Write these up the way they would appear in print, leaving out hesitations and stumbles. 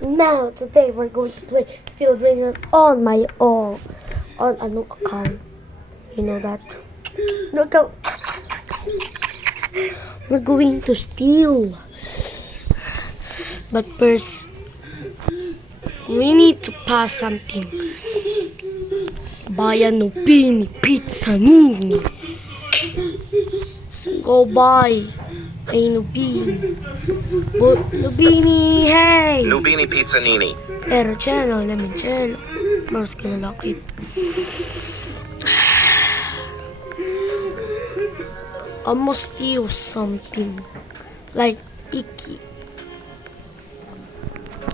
Now, today we're going to play Steel Dragon on my own, on a new account. You know that? No account. We're going to steal. But first, we need to pass something. Bayan Nubini Pizzanini. So go buy a Nubini. Nubini, hey! Nubini Pizzanini. Limoncello, limoncello. Bros, kinalakit. I must steal something. Like Iki.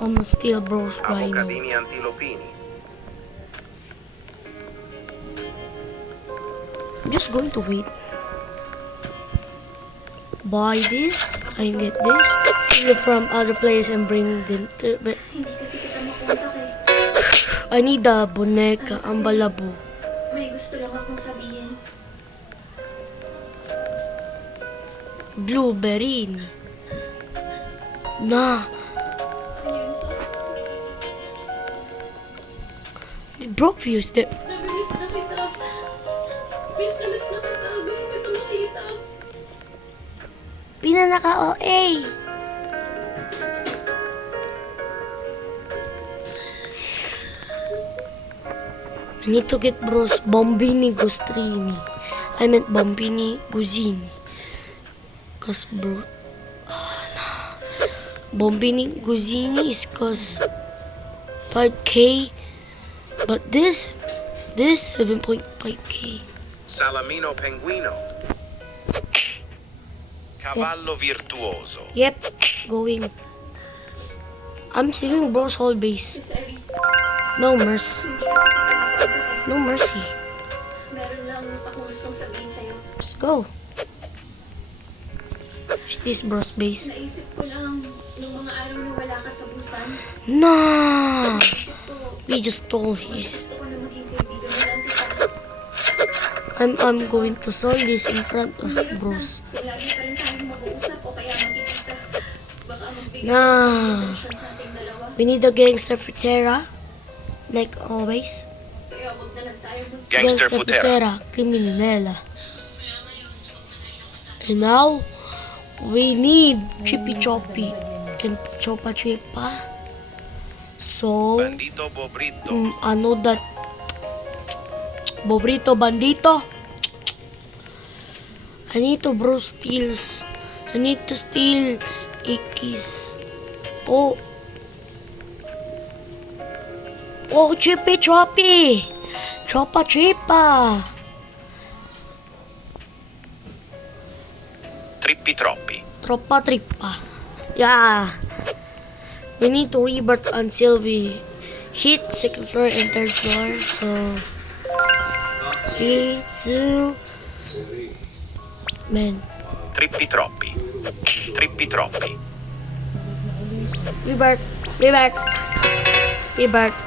I must steal bros right now. Avocadini Antilopini. I'm just going to wait. Buy this and get this. Steal it from other players and bring them to. But Hindi kasi kita makontak eh. I need the boneka, ang balabu. May gusto lang akong sabihin. Blueberry. Na. Ayun sa... Broke views. Namimiss na kita. Miss na kita. Gusto kita makita. Pinanaka-OA. I need to get bros Bombini Gostrini. I meant Bombini Guzini. Cause bro, Bombini Guzini is cause 5k, but this 7.5k. Salamino Penguino. Cavallo Virtuoso. Yep, going. I'm stealing bros whole base. Sorry. No mercy. Hindi kasi kita makontak eh. No mercy. Meron lang akong gustong sabihin sa'yo. Let's go. Where's this bros base? Naisip ko lang nung mga araw na wala ka sa Busan. Nah. Naisip ko, We just stole mas his. gusto ko na maging kaibigan mo lang kita. I'm going to solve this in front of bros. Kung lagi pa rin tayong mag-uusap o kaya magkikita. Baka magbigay Nah. ng sa ating dalawa. We need a gangster Futera. Like always. Kaya wag na lang tayo Gangster Futera. Criminella. And now, we need Chippy Choppy and Chopa Chipa. So, Bandito Bobrito. ano that? Bobrito Bandito. I need to bro steals. I need to steal Ikis. Oh. Oh, Chippy Choppy. Chopa Chipa. Trippi Troppi. Tropa Tripa. Yeah. We need to rebirth until we hit second floor and third floor. So 3, 2. Man. Trippi Troppi. Trippi Troppi. Rebirth. Rebirth. Rebirth.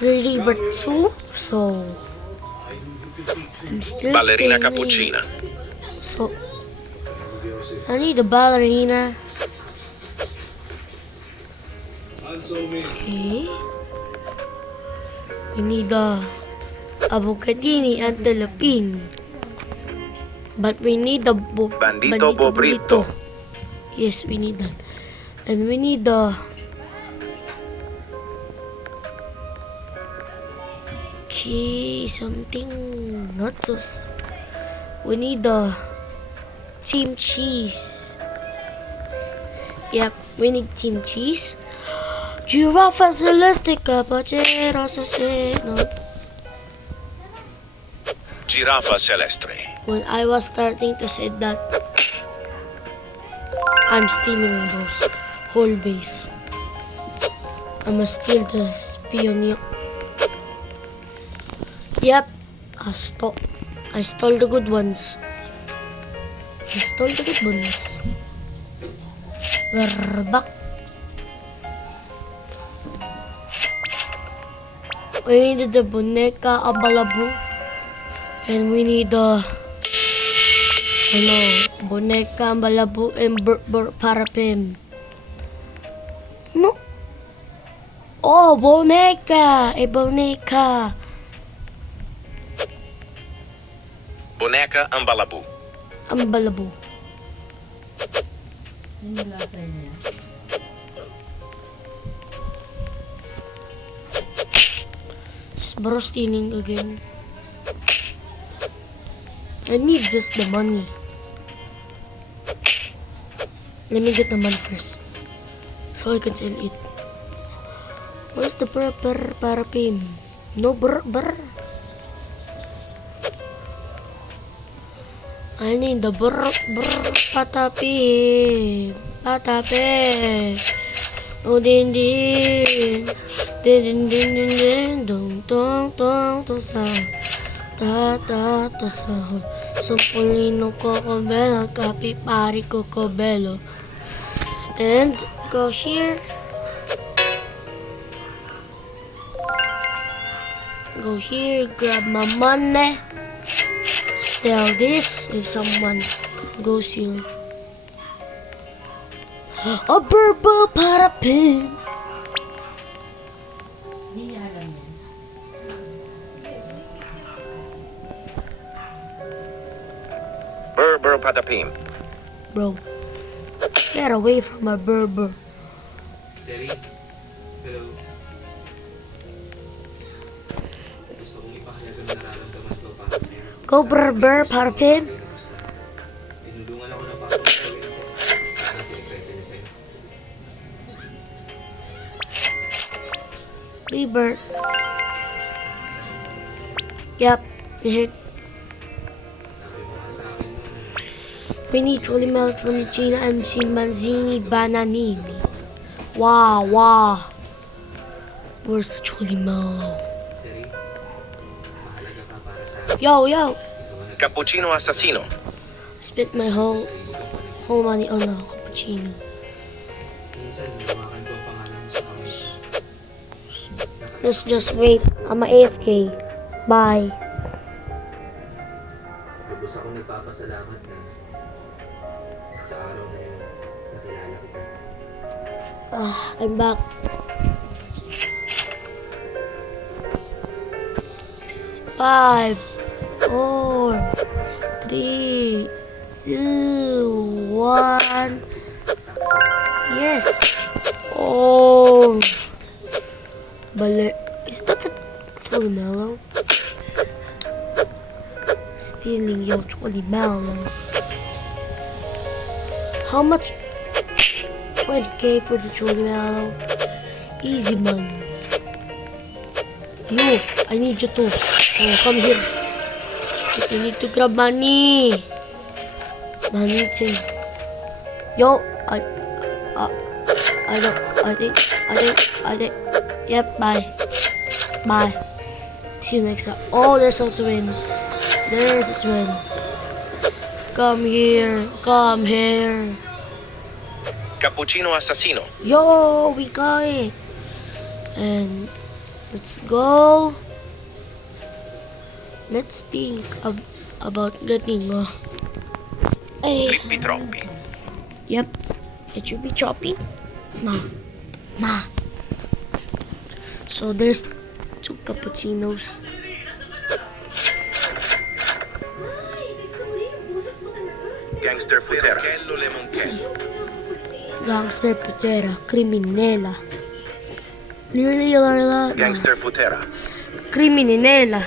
Rebirth 2. So I'm still Ballerina staying. Cappuccina. So I need a ballerina. Okay. We need a avocadini and Philippine. But we need the Bandito Bobrito. Yes, we need that. And we need the something not so. We need the team cheese. Yep, we need team cheese. Giraffa celestica, pacero no. Giraffa Celestre. When I was starting to say that, I'm stealing those whole base. I must steal the spion. Yep, I stole the good ones. I stole the good ones. We're back. We needed the boneka abalabu. And we need the boneka abalabu and parapim. Oh, boneka! Boneka! Boneca Ambalabu. Ang balabo. Yung mulata niya. It's bro stealing again. I need just the money. Let me get the money first. So I can sell it. Where's the parapim? No brr. I need the brr patapim. Oh din din. Din dong tong sa ta sa Sumpolino Cocobello, Capipari Cocobello. And go here. Go here, grab my money. Sell this if someone goes here. A purple parapin. Hindi niya alam yan. Berber Patapim. Bro, get away from my Berber. Seri, hello. Gusto kong ipahayag ang nararamdaman ko para sa'yo. Go Berber parapin. Tinulungan ako ng papa ko gawin ako. Para sa sekreto niya sa'yo. Rebirth. Yep, you hit. Sabi mo nga sa akin nun, We need Trolley Milk, Funicina, and Manzini Bananini. Wow. Where's the Trolley Milk? Seri, mahalaga ka para sa akin. Yo. Ikaw ang Cappuccino Assassino. I spent my whole money on the cappuccino. Minsan, hinawakan ko ang pangalan mo sa kamay ko. Let's just wait. I'm a AFK. Bye. Lubos akong nagpapasalamat na sa araw na yun, nakilala kita. I'm back. 5, 4, 3, 2, 1. Yes. Oh. Bale. Is that a Trolley Mellow? Stealing your Trolley Mellow. How much? 20k for the Trolley Mellow. Easy ones. You, I need you to. Oh, come here. You need to grab money. Money too. Yo, I think. Yep, bye. See you next time. Oh, there's a twin. Come here. Cappuccino Assassino. Yo, we got it. And let's go. Let's think about getting Trippi Troppi. Yep, it should be choppy. Ma. So there's 2 cappuccinos. Gangster Putera. Kello Lemonchello. Gangster putera, criminella. Gangster Putera. Criminella.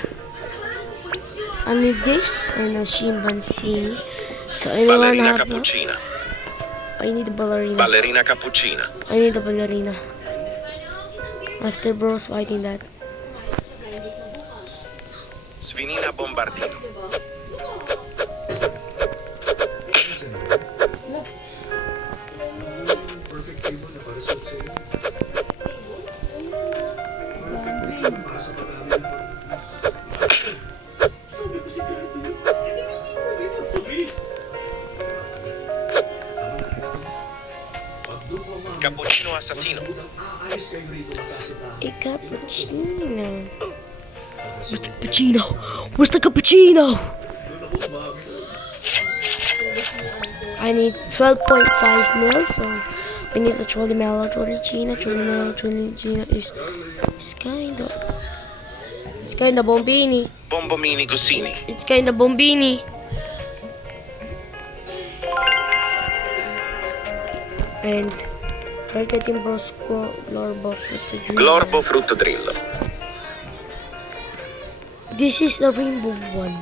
I need this and a chimpanzee. So anyone Ballerina have Cappuccina. I need a ballerina. Ballerina Cappuccina. I need a ballerina. After bros fighting that. Svinina Bombardino. Perfect table na para sa sa'yo. Perfect table para sa pag-amin ng Sabi ko si Grady, hindi mo pwede magsabi. Cappuccino Assassino. Aalis kayo rito magkasitahan. A cappuccino. Where's the cappuccino? I need 12.5 mil, so We need the Cholimelo, Cholicina. Cholimelo, Cholicina is kinda bombini. Bombomini Gusini. It's kinda bombini. And we're getting Brosco Glorbo Fruttodrillo. Glorbo Fruttodrillo. This is the rainbow one.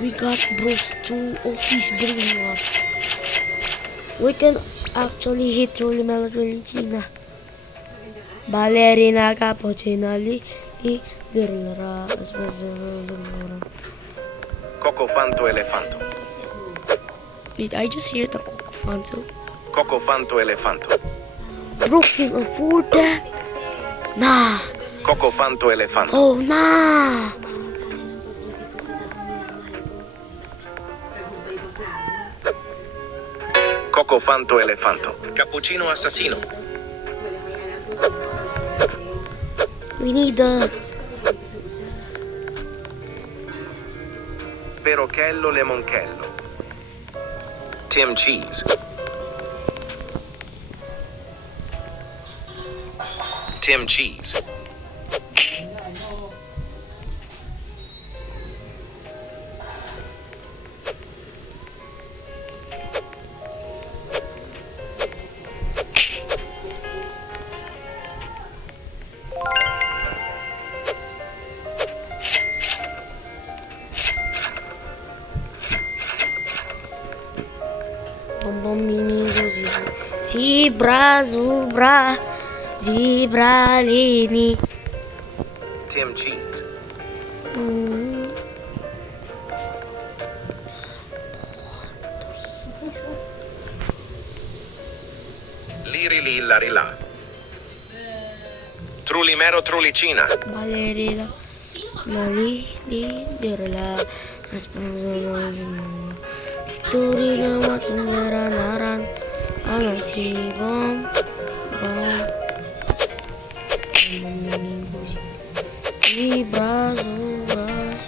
We got Bros 2 Otis Brainwash. We can actually hit Cholimelo, Cholicina. Ballerina Cappuccina Dirlara Cocofanto Elefanto. Did I just hear the Cocofanto? Cocofanto Elefanto. Broken a food deck? Nah. Cocofanto Elefanto. Oh, nah. Cocofanto Elefanto. Cappuccino Assassino. We need the... Perochello Lemonchello. Tim Cheese. Tim Cheese. Bombomini Zebra, Zubra, Zebra Leni. Tim Cheese. Liri li la rila. Trulimero Trulicina. Ballerina. Nali, dirla. Aspanzono. Story na matsumera naran. Anasi bomb. Libra, Zubras.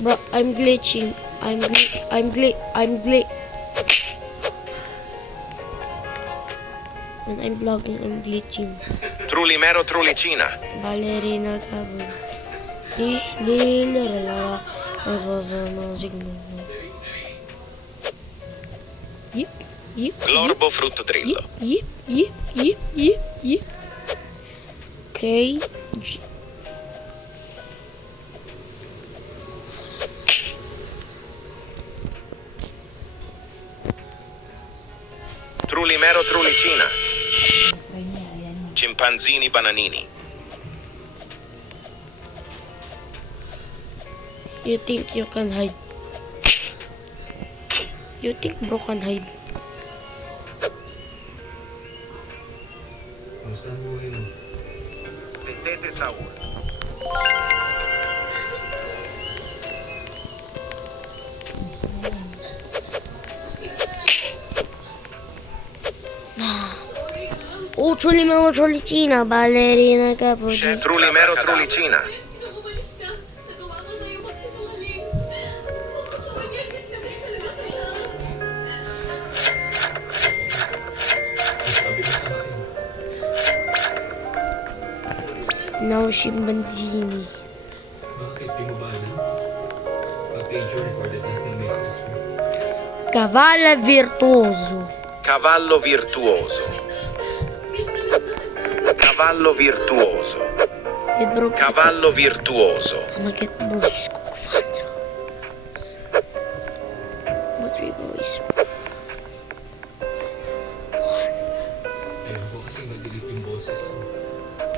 Bro, I'm glitching. I'm When I'm vlogging, I'm glitching. Trulimero Trulicina. Ballerina Kabu. La. As was a music. Yep. Glorbo Fruttodrillo. Yep. Okay. Trulimero Trulicina. Try niya, ayan. Chimpanzini Bananini. You think you can hide? You think bro can hide? Kamusta ang buhay mo? Tete Saul. Oh, Cholimelo, Cholicina, Ballerina Capo. Trulimero Trulicina. Umalis ka. Nagawa ko sa'yo magsinungaling. Totoo yan, miss na talaga kita. Sabi mo sa akin. Now Chimpanzini. Bakit di mo ba alam? Pag-page recorded natin yung messages mo. Cavallo Virtuoso. Cavallo Virtuoso. Miss na kita. Cavallo Virtuoso. Did bro get Cavallo Virtuoso. I'm gonna get Bruce Cocofanto. What three boys? Ayaw ko kasi ma-delete yung boses mo.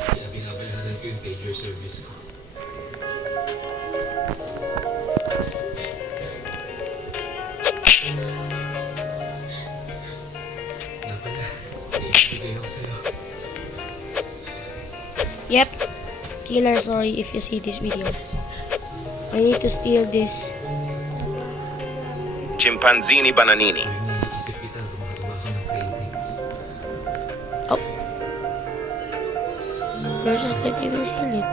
Kaya binabayaran ko yung pager service ko. Napala, ibibigay ako sa'yo. Yep. Killer, sorry if you see this video. I need to steal this. Chimpanzini Bananini. Tuwing naiisip kita, gumagawa ka ng paintings. Oh. We're just not even seeing it.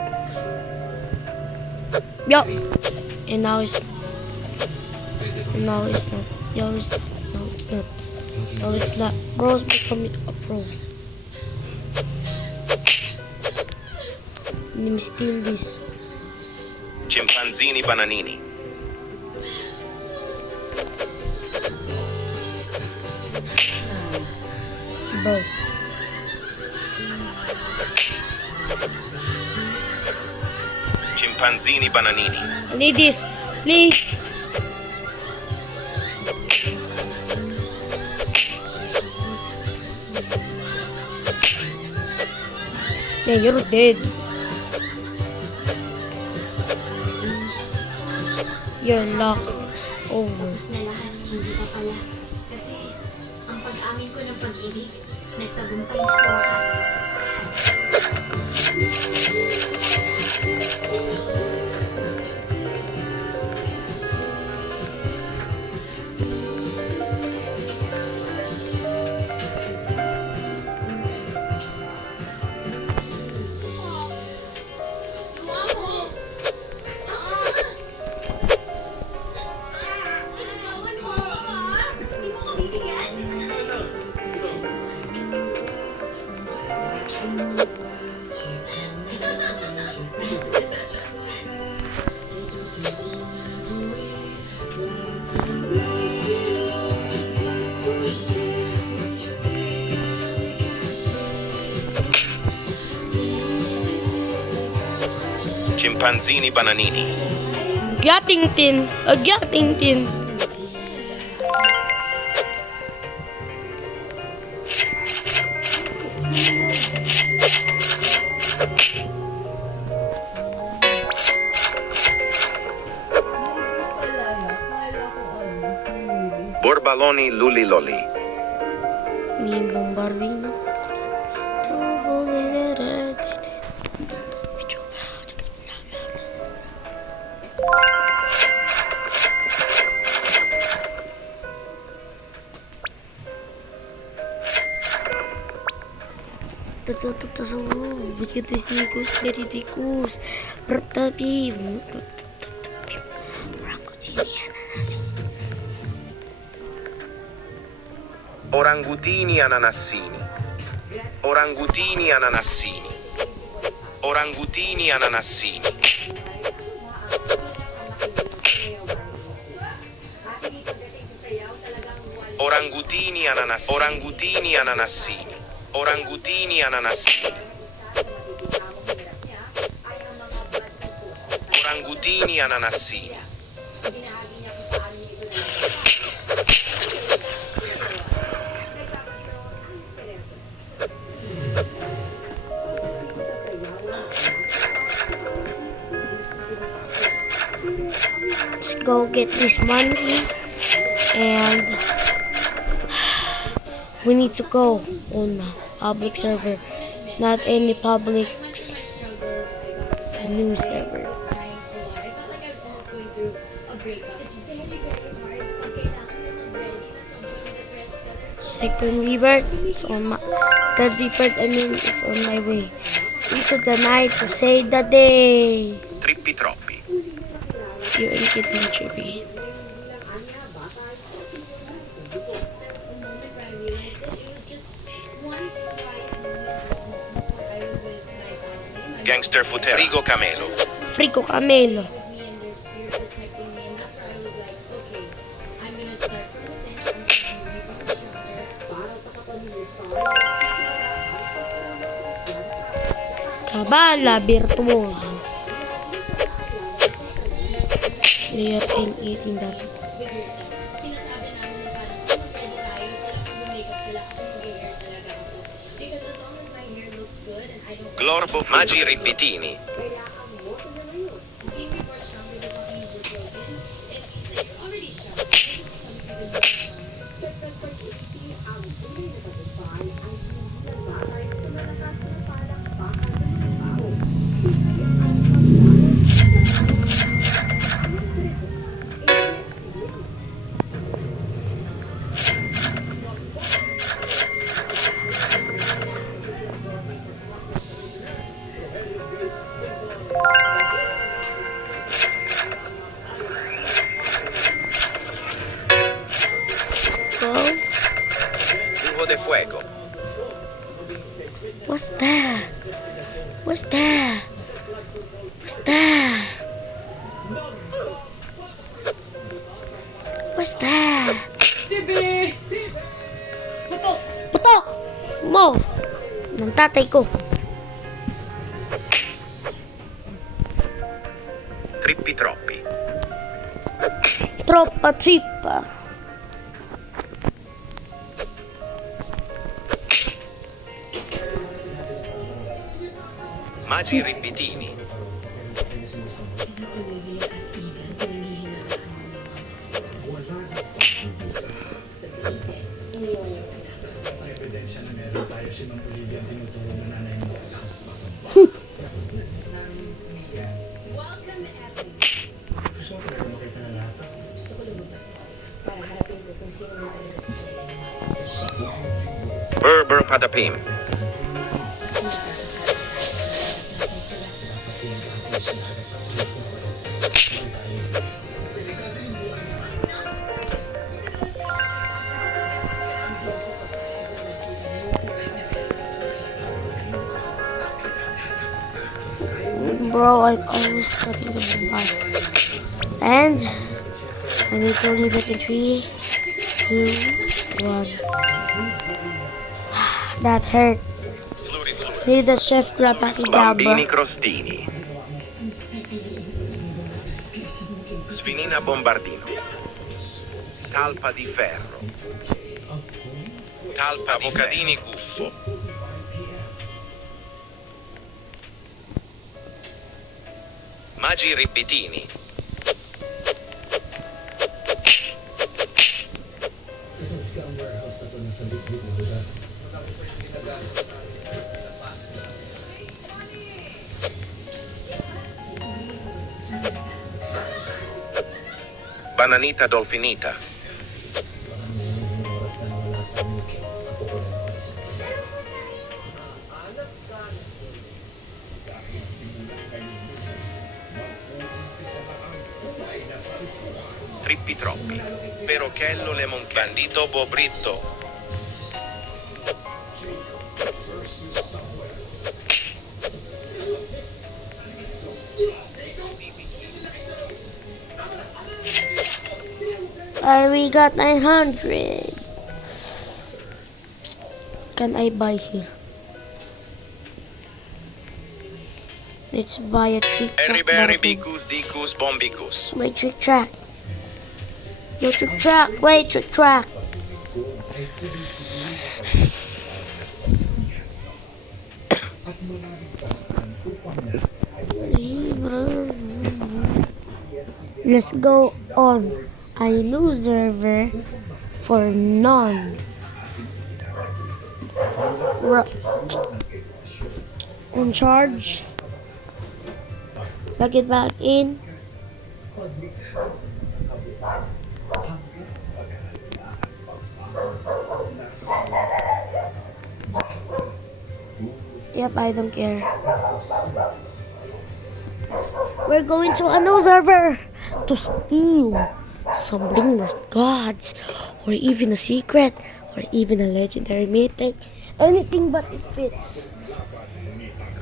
Yup. And now it's not. Yo, it's not. No, it's not. No, it's not. Bro's becoming a pro. Let me steal this. Chimpanzini Bananini. Bro. Chimpanzini Bananini. I need this. Please. Yeah, you're dead. Your luck is over. Tapos na lahat, hindi pa pala. Kasi, ang pag-amin ko ng pag-ibig, nagtagumpay na sa wakas. Gawa mo! Nilagawan mo ako, ha? Hindi mo ako bibigyan? Chimpanzini Bananini. Getting tin. A getting tin. Borbaloni Luliloli. Ni bombardino. Begitu tikus, bertapi, Orangutini ananassini. Orangutini ananassini. Orangutini ananassini. Orangutini ananas. Orangutini ananassini. Orangutini ananassini. Orangutini ananassini. Let's go get this money and we need to go on public server, not any public news server. Second rebirth, it's on my third rebirth. I mean, it's on my way into the night to save the day. Trippi troppi. You ain't getting trippy. Gangster Futera. Frigo Camelo. Frico Camelo. Kabala Virtuoso. Player N18 that. With yourselves. Sinasabi namin na parang, oh, mag-ready tayo, sila pag mag-makeup sila, ako mag-hair talaga ako. Because as long as my hair looks good and I don't... Glorbo Magi Ripitini. Being before stronger does not mean you're broken. It means that you're already strong. You're just becoming even more stronger. What's that? What's that? What's that? What's that? Tibi! Batok! Putok! Mo! Ng tatay ko. Trippi troppi. Troppa trippa. Magi ripetini. Ebidensya na meron tayo si Ma'am Olivia ang tinutulong na nanay mo. Welcome, Esme. Gusto mo talaga makita na lahat? Gusto ko lumabas para harapin ko kung sino mo talaga sa kanila yung Berber patapim. Kasi nakakasama natin sila. Dapat yung ang sila na Bro, I'm almost cutting the bombard. And I need to leave it in 3, 2, 1. That hurt. Fluri fluri. Need the chef grab back in down, bro. Bambini crostini. Sfinina bombardino. Talpa di ferro. Talpa avocadini guffo. Magi ripetini. Tapos ka ang warehouse na ito nasa big-big mo, diba? Bananita dolfinita. Parang may oras na nawala sa amin. Ako ko na yung oras. Trippi troppi. Perochello lemon bandito bobritto. We got 900. Can I buy here? Let's buy a trick track. Eriberi bicus dicus bombicus. Wait, trick track. Yo, trick track. Wait, trick track. Let's go on a new server for none. On charge. Plug it back in. Yep, I don't care. We're going to a new server to steal some Ringwrath gods, or even a secret, or even a legendary mythic. Anything but it fits.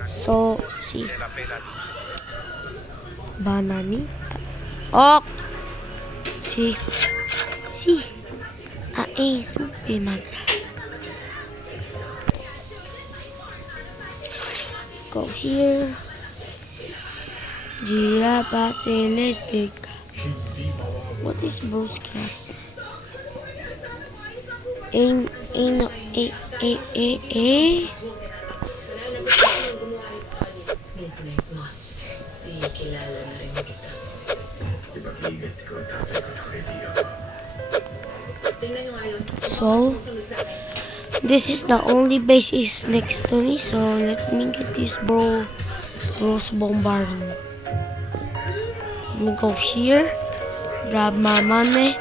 So, see. Bananita. Oh! See. See. Super magra. Go here. Giraffe celestic. What is Bruce class? So, this is the only base is next to me. So let me get this bro's bombardment. Let me go here, grab my money,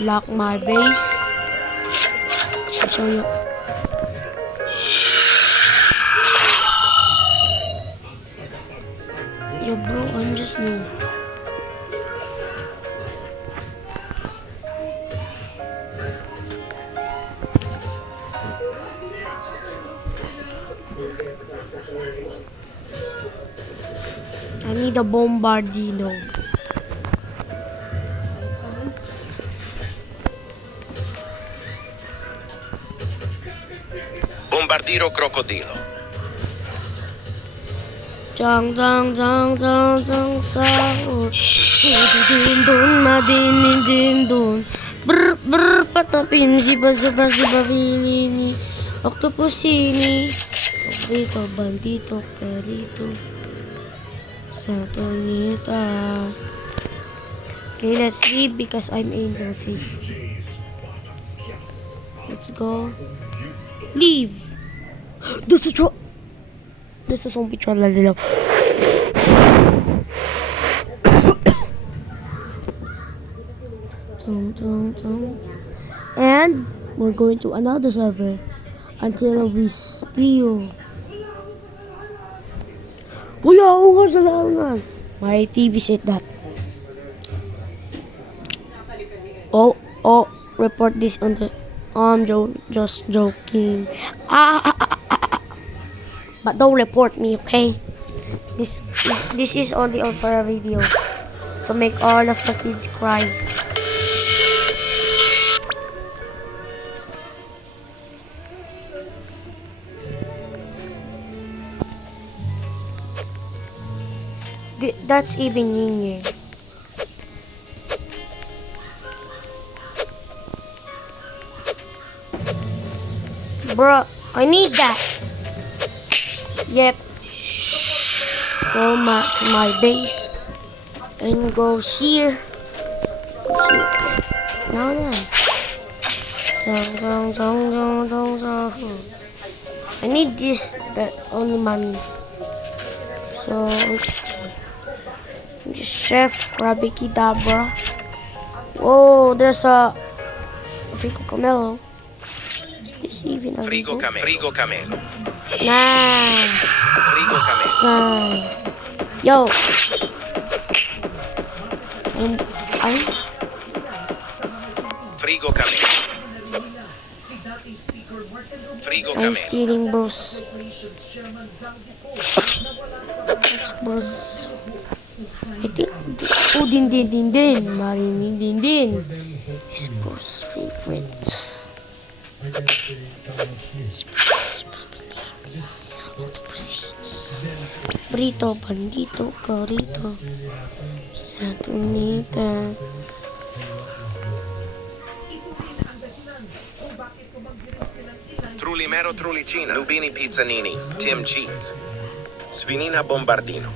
lock my base. I'll show you. Yo, bro, I'm just new. I need a bombardino. Bombardiro crocodilo. Jang sahur. Din dun madinin din dun. Brr patapin ziba pilini. Octopusini. Paborito bandito carito. Saturnita. Okay, let's leave because I'm angel safe. Let's go. Leave. There's a zombie troll. And we're going to another server until we steal. My TV said that. Oh, report this on the. I'm just joking. But don't report me, okay? This is only on for a video to make all of the kids cry. That's even Yinye. Bruh, I need that. Yep. Go to my base and go here. Now then. I need this, that only money. So Chef Rabikidabra. Oh, there's a Frigo Camelo. Is this even a Frigo camelo. Frigo camelo. Nah. Frigo It's camelo. mine. Yo. Frigo camelo. Frigo I'm camelo. stealing, boss. Boss. I think. Oh, din. Marinig din. His boss favorite. Brito, bandito, carito. Saturnita. Trulimero Trulicina. Lubini Pizzanini. Tim Cheese. Svinina Bombardino.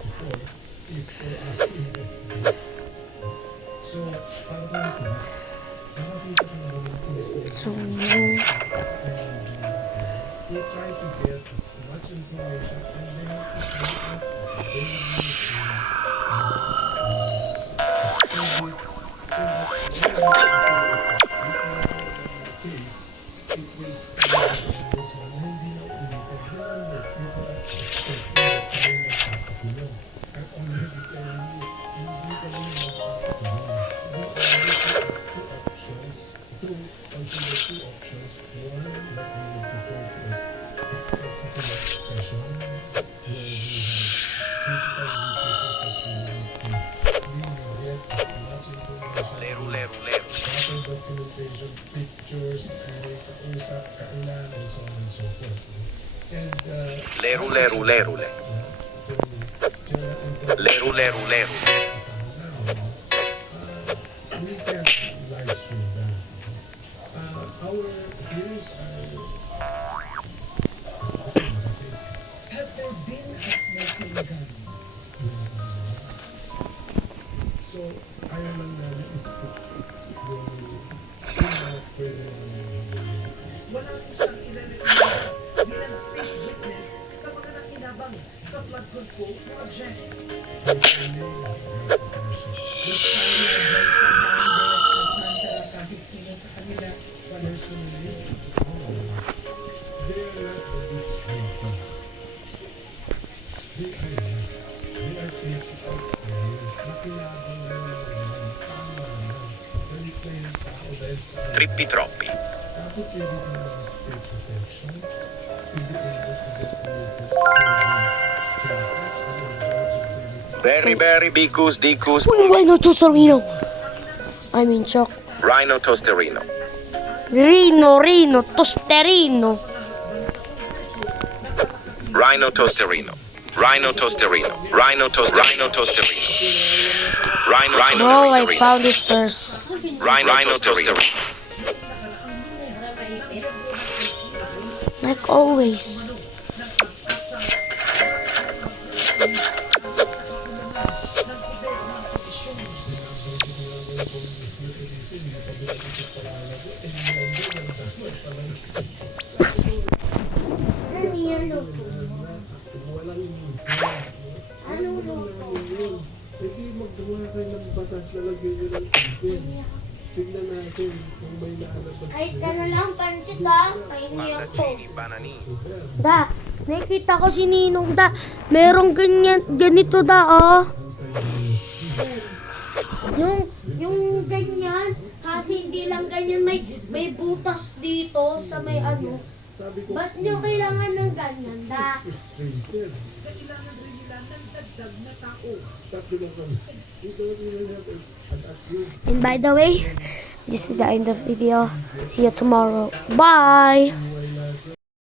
So, we try to get as much information and then case it will start this one hindi na ulitin. Remember, people are expecting that kayo magpapakulong. I'm already telling you, hindi kami magpapakulong. We are looking at two options. Consider two options. One, that we would prefer is executive session, where we have critical witnesses that we want to really get as much information. Leru. Proper documentation, pictures, sino yung kausap, kailan, and so on and so forth. And Leru. Leru. we can live stream that. Our hearings has there been a smoking gun? So, ayaw lang namin is-put yung pwede namin. Wala rin siyang irerekomenda bilang state witness sa mga nakinabang sa flood control projects. Personally, that's a question. Mas kaya advice ng Mendes, Alcantara, kahit sino sa kanila. Personally, they are not the disciplined. They are not. They are peaceful players. Nakinabang lang naman. Tama naman. Galit na yung tao dahil sa... Trippi troppi. Kapag pwede ka naman state protection, to be able to get benefit from the cases and enjoy the benefits Berry berry bicus dicus Rhino Tostarino. I mean, Chuck. Rhino Tosterino. Rino Tosterino. Rhino Tosterino. Rhino Tosterino. Rhino Tosterino. Rhino Oh, I Tosterino. found it first. Rhino Tosterino. Like always. Hindi maggawa kayo ng batas, lalagyan nyo ng open. Tignan natin kung may naalabas Kahit na ka na lang, pansit ha. Pahingi ako. Banani. Da, nakita ko si Ninong da. Merong ganito da, oh. Yung ganyan, kasi hindi lang ganyan, may butas dito sa may ano. Sabi ko, Ba't nyo kailangan ng ganyan, da? frustrated. Kailangan rin nila ng dagdag na tao. Tatlo lang kami. We don't even have an at-least And by the way, this is the end of the video. See you tomorrow. Bye!